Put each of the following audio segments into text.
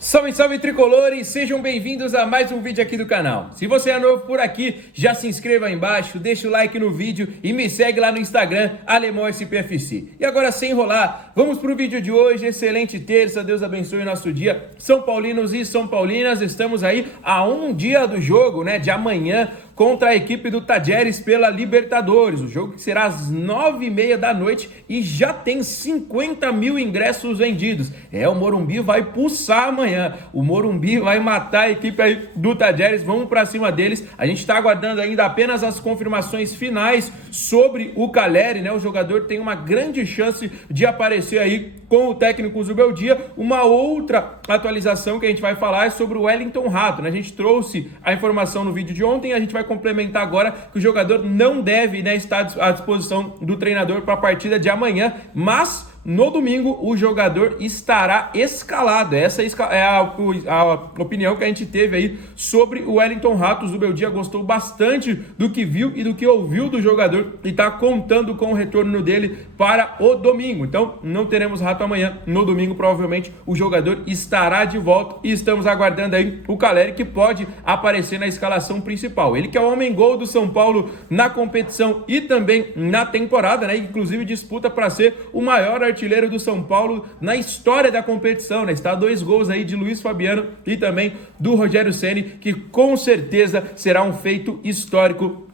Salve, salve tricolores, sejam bem-vindos a mais um vídeo aqui do canal. Se você é novo por aqui, já se inscreva aí embaixo, deixa o like no vídeo e me segue lá no Instagram, AlemãoSPFC. E agora, sem enrolar, vamos pro vídeo de hoje. Excelente terça, Deus abençoe o nosso dia. São Paulinos e São Paulinas, estamos aí a um dia do jogo, né, de amanhã, contra a equipe do Tajeres pela Libertadores. O jogo que será às 9h30 da noite e já tem 50 mil ingressos vendidos. O Morumbi vai pulsar amanhã. O Morumbi vai matar a equipe aí do Tajeres. Vamos para cima deles. A gente está aguardando ainda apenas as confirmações finais sobre o Caleri, né? O jogador tem uma grande chance de aparecer aí com o técnico Zubeldia. Uma outra atualização que a gente vai falar é sobre o Wellington Rato, né? A gente trouxe a informação no vídeo de ontem, a gente vai complementar agora que o jogador não deve, né, estar à disposição do treinador para a partida de amanhã, mas no domingo o jogador estará escalado. Essa é a opinião que a gente teve aí sobre o Wellington Rato. O Zubeldia gostou bastante do que viu e do que ouviu do jogador e está contando com o retorno dele para o domingo. Então não teremos Rato amanhã. No domingo provavelmente o jogador estará de volta e estamos aguardando aí o Caleri, que pode aparecer na escalação principal. Ele que é o homem-gol do São Paulo na competição e também na temporada, né? Inclusive disputa para ser o maior artilheiro do São Paulo na história da competição, né? Está a 2 gols aí de Luiz Fabiano e também do Rogério Ceni, que com certeza será um feito histórico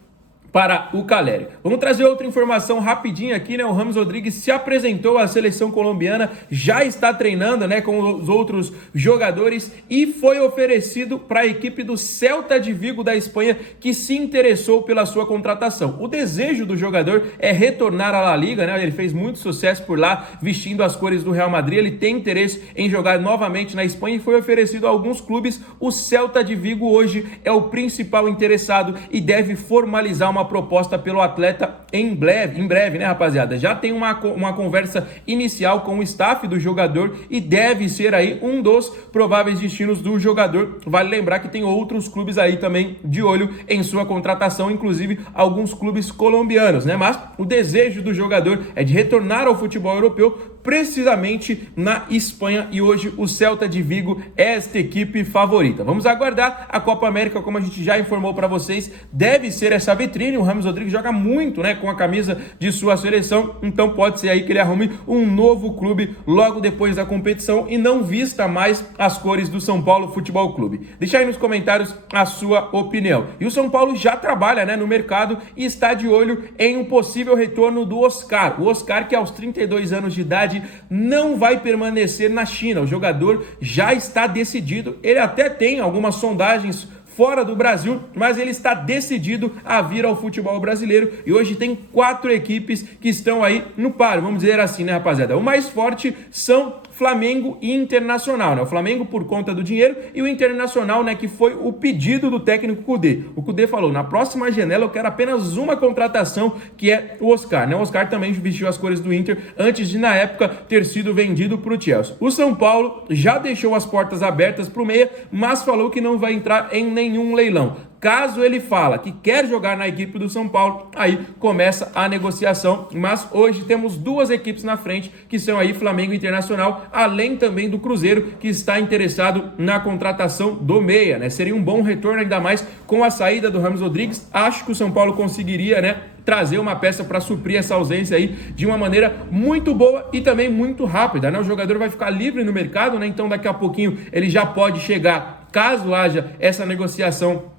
para o Caleri. Vamos trazer outra informação rapidinho aqui, né? O James Rodrigues se apresentou à seleção colombiana, já está treinando, né, com os outros jogadores e foi oferecido para a equipe do Celta de Vigo da Espanha, que se interessou pela sua contratação. O desejo do jogador é retornar à La Liga, né? Ele fez muito sucesso por lá, vestindo as cores do Real Madrid. Ele tem interesse em jogar novamente na Espanha e foi oferecido a alguns clubes. O Celta de Vigo hoje é o principal interessado e deve formalizar uma proposta pelo atleta em breve, né, rapaziada? Já tem uma conversa inicial com o staff do jogador e deve ser aí um dos prováveis destinos do jogador. Vale lembrar que tem outros clubes aí também de olho em sua contratação, inclusive alguns clubes colombianos, né? Mas o desejo do jogador é de retornar ao futebol europeu, precisamente na Espanha, e hoje o Celta de Vigo é esta equipe favorita. Vamos aguardar a Copa América, como a gente já informou para vocês, deve ser essa vitrine. O James Rodrigues joga muito, né, com a camisa de sua seleção, então pode ser aí que ele arrume um novo clube logo depois da competição e não vista mais as cores do São Paulo Futebol Clube. Deixa aí nos comentários a sua opinião. E o São Paulo já trabalha, né, no mercado e está de olho em um possível retorno do Oscar. O Oscar, que aos 32 anos de idade não vai permanecer na China. O jogador já está decidido. Ele até tem algumas sondagens fora do Brasil, mas ele está decidido a vir ao futebol brasileiro e hoje tem 4 equipes que estão aí no páreo, vamos dizer assim, né, rapaziada? O mais forte são Flamengo e Internacional, né? O Flamengo por conta do dinheiro e o Internacional, né, que foi o pedido do técnico Kudê. O Kudê falou, na próxima janela eu quero apenas uma contratação, que é o Oscar, né? O Oscar também vestiu as cores do Inter antes de, na época, ter sido vendido para o Chelsea. O São Paulo já deixou as portas abertas para o meia, mas falou que não vai entrar em nenhum leilão. Caso ele fala que quer jogar na equipe do São Paulo, aí começa a negociação, mas hoje temos 2 equipes na frente, que são aí Flamengo e Internacional, além também do Cruzeiro, que está interessado na contratação do meia, né? Seria um bom retorno, ainda mais com a saída do James Rodrigues. Acho que o São Paulo conseguiria, né, trazer uma peça para suprir essa ausência aí de uma maneira muito boa e também muito rápida, né? O jogador vai ficar livre no mercado, né? Então daqui a pouquinho ele já pode chegar, caso haja essa negociação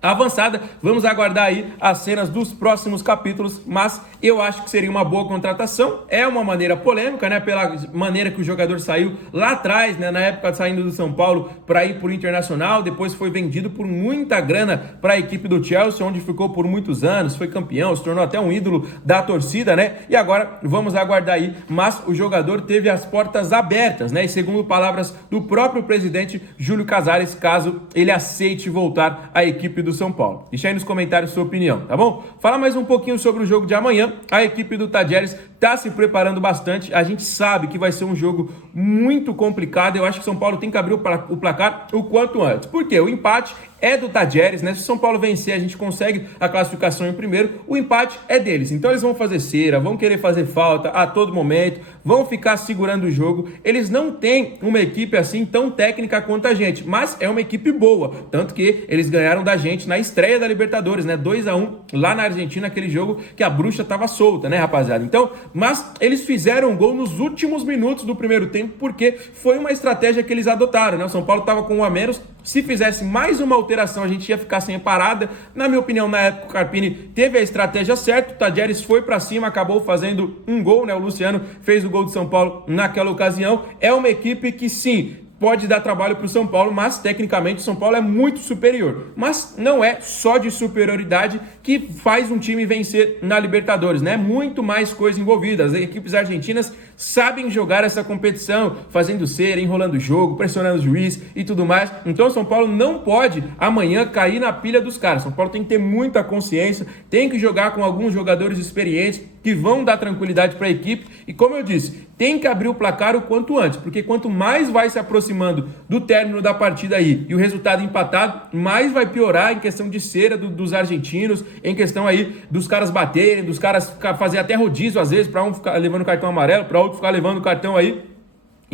avançada. Vamos aguardar aí as cenas dos próximos capítulos, mas eu acho que seria uma boa contratação. É uma maneira polêmica, né, pela maneira que o jogador saiu lá atrás, né, na época saindo do São Paulo para ir para o Internacional, depois foi vendido por muita grana para a equipe do Chelsea, onde ficou por muitos anos, foi campeão, se tornou até um ídolo da torcida, né, e agora vamos aguardar aí, mas o jogador teve as portas abertas, né, e segundo palavras do próprio presidente Júlio Casares, caso ele aceite voltar à equipe do São Paulo. Deixa aí nos comentários sua opinião, tá bom? Fala mais um pouquinho sobre o jogo de amanhã. A equipe do Tajeres está se preparando bastante. A gente sabe que vai ser um jogo muito complicado. Eu acho que São Paulo tem que abrir o placar o quanto antes. Por quê? O empate é do Tadieres, né? Se o São Paulo vencer, a gente consegue a classificação em primeiro. O empate é deles. Então eles vão fazer cera, vão querer fazer falta a todo momento, vão ficar segurando o jogo. Eles não têm uma equipe assim tão técnica quanto a gente, mas é uma equipe boa. Tanto que eles ganharam da gente na estreia da Libertadores, né? 2-1 lá na Argentina, aquele jogo que a bruxa tava solta, né, rapaziada? Então, mas eles fizeram um gol nos últimos minutos do primeiro tempo, porque foi uma estratégia que eles adotaram, né? O São Paulo tava com 1 a menos. Se fizesse mais uma alteração, a gente ia ficar sem parada. Na minha opinião, na época, o Carpini teve a estratégia certa. O Tadieres foi para cima, acabou fazendo um gol, né? O Luciano fez o gol de São Paulo naquela ocasião. É uma equipe que, sim, pode dar trabalho para o São Paulo, mas tecnicamente o São Paulo é muito superior. Mas não é só de superioridade que faz um time vencer na Libertadores, né? Muito mais coisa envolvida. As equipes argentinas sabem jogar essa competição, fazendo cera, enrolando o jogo, pressionando o juiz e tudo mais. Então o São Paulo não pode amanhã cair na pilha dos caras. São Paulo tem que ter muita consciência, tem que jogar com alguns jogadores experientes que vão dar tranquilidade para a equipe. E como eu disse, tem que abrir o placar o quanto antes, porque quanto mais vai se aproximando do término da partida aí e o resultado empatado, mais vai piorar em questão de cera dos argentinos, em questão aí dos caras baterem, dos caras fazer até rodízio às vezes, para um ficar levando cartão amarelo, para outro ficar levando cartão aí.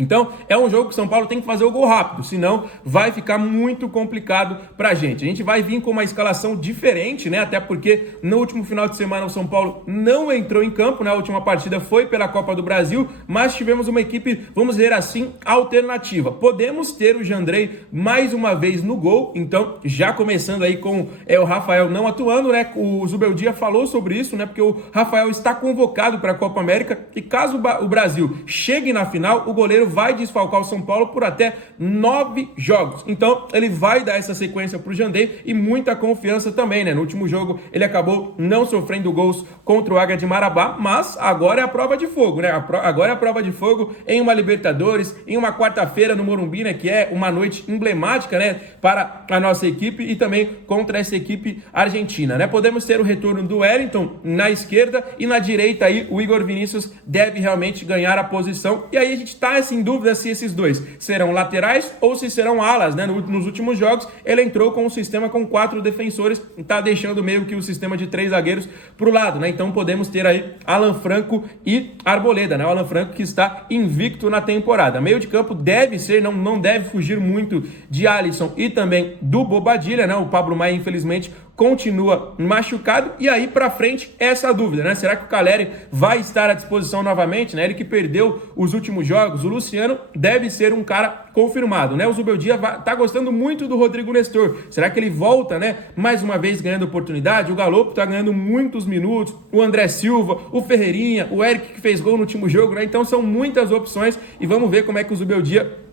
Então, é um jogo que o São Paulo tem que fazer o gol rápido, senão vai ficar muito complicado pra gente. A gente vai vir com uma escalação diferente, né? Até porque no último final de semana o São Paulo não entrou em campo, né? A última partida foi pela Copa do Brasil, mas tivemos uma equipe, vamos dizer assim, alternativa. Podemos ter o Jandrei mais uma vez no gol, então já começando aí com o Rafael não atuando, né? O Zubeldia falou sobre isso, né? Porque o Rafael está convocado para a Copa América e caso o Brasil chegue na final, o goleiro vai desfalcar o São Paulo por até 9 jogos. Então, ele vai dar essa sequência para o Jandrei e muita confiança também, né? No último jogo, ele acabou não sofrendo gols contra o Águia de Marabá, mas agora é a prova de fogo, né? Agora é a prova de fogo em uma Libertadores, em uma quarta-feira no Morumbi, né? Que é uma noite emblemática, né? Para a nossa equipe e também contra essa equipe argentina, né? Podemos ter o retorno do Wellington na esquerda e na direita aí o Igor Vinícius deve realmente ganhar a posição. E aí a gente tá assim, em dúvida se esses dois serão laterais ou se serão alas, né? Nos últimos jogos, ele entrou com um sistema com 4 defensores, tá deixando meio que o sistema de 3 zagueiros pro lado, né? Então podemos ter aí Alan Franco e Arboleda, né? O Alan Franco que está invicto na temporada. Meio de campo deve ser, não deve fugir muito de Alisson e também do Bobadilla, né? O Pablo Maia, infelizmente, continua machucado, e aí pra frente essa dúvida, né? Será que o Caleri vai estar à disposição novamente, né? Ele que perdeu os últimos jogos. O Luciano deve ser um cara confirmado, né? O Zubeldia tá gostando muito do Rodrigo Nestor. Será que ele volta, né? Mais uma vez ganhando oportunidade. O Galopo tá ganhando muitos minutos. O André Silva, o Ferreirinha, o Eric que fez gol no último jogo, né? Então são muitas opções e vamos ver como é que o Zubeldia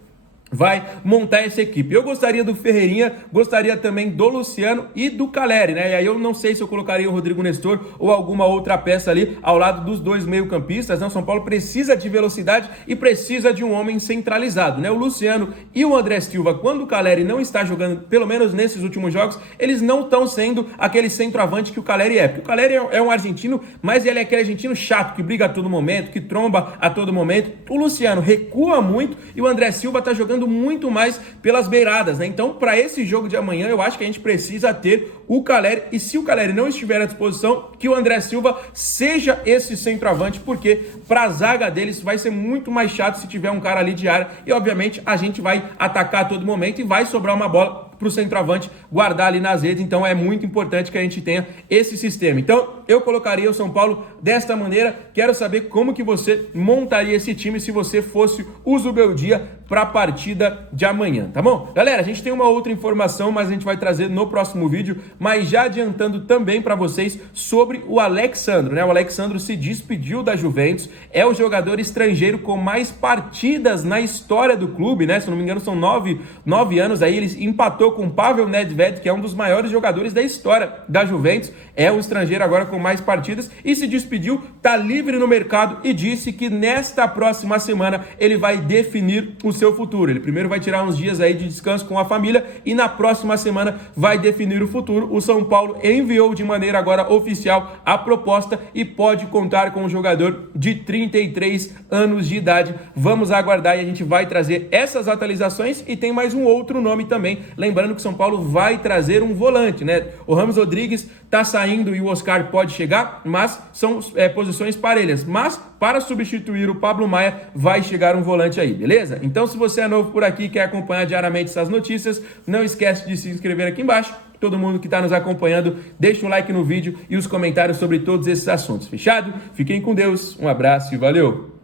vai montar essa equipe. Eu gostaria do Ferreirinha, gostaria também do Luciano e do Caleri, né? E aí eu não sei se eu colocaria o Rodrigo Nestor ou alguma outra peça ali ao lado dos dois meio-campistas, né? O São Paulo precisa de velocidade e precisa de um homem centralizado, né? O Luciano e o André Silva, quando o Caleri não está jogando, pelo menos nesses últimos jogos, eles não estão sendo aquele centroavante que o Caleri é. Porque o Caleri é um argentino, mas ele é aquele argentino chato, que briga a todo momento, que tromba a todo momento. O Luciano recua muito e o André Silva tá jogando muito mais pelas beiradas, né? Então, para esse jogo de amanhã, eu acho que a gente precisa ter o Caleri, e se o Caleri não estiver à disposição, que o André Silva seja esse centroavante, porque para a zaga deles vai ser muito mais chato se tiver um cara ali de área, e obviamente a gente vai atacar a todo momento e vai sobrar uma bola para o centroavante guardar ali nas redes. Então é muito importante que a gente tenha esse sistema. Então eu colocaria o São Paulo desta maneira. Quero saber como que você montaria esse time se você fosse o Zubeldia para a partida de amanhã, tá bom? Galera, a gente tem uma outra informação, mas a gente vai trazer no próximo vídeo, mas já adiantando também para vocês sobre o Alex Sandro, né? O Alex Sandro se despediu da Juventus, é o jogador estrangeiro com mais partidas na história do clube, né? Se não me engano são 9 anos aí, ele empatou com Pavel Nedved, que é um dos maiores jogadores da história da Juventus, é o estrangeiro agora com mais partidas, e se despediu, tá livre no mercado e disse que nesta próxima semana ele vai definir o seu futuro. Ele primeiro vai tirar uns dias aí de descanso com a família e na próxima semana vai definir o futuro. O São Paulo enviou de maneira agora oficial a proposta e pode contar com um jogador de 33 anos de idade. Vamos aguardar e a gente vai trazer essas atualizações e tem mais um outro nome também. Lembrando que o São Paulo vai trazer um volante, né? O Ramos Rodrigues tá saindo e o Oscar pode chegar, mas são posições parelhas. Mas para substituir o Pablo Maia vai chegar um volante aí, beleza? Então se você é novo por aqui e quer acompanhar diariamente essas notícias, não esquece de se inscrever aqui embaixo. Todo mundo que está nos acompanhando, deixa um like no vídeo e os comentários sobre todos esses assuntos. Fechado? Fiquem com Deus, um abraço e valeu!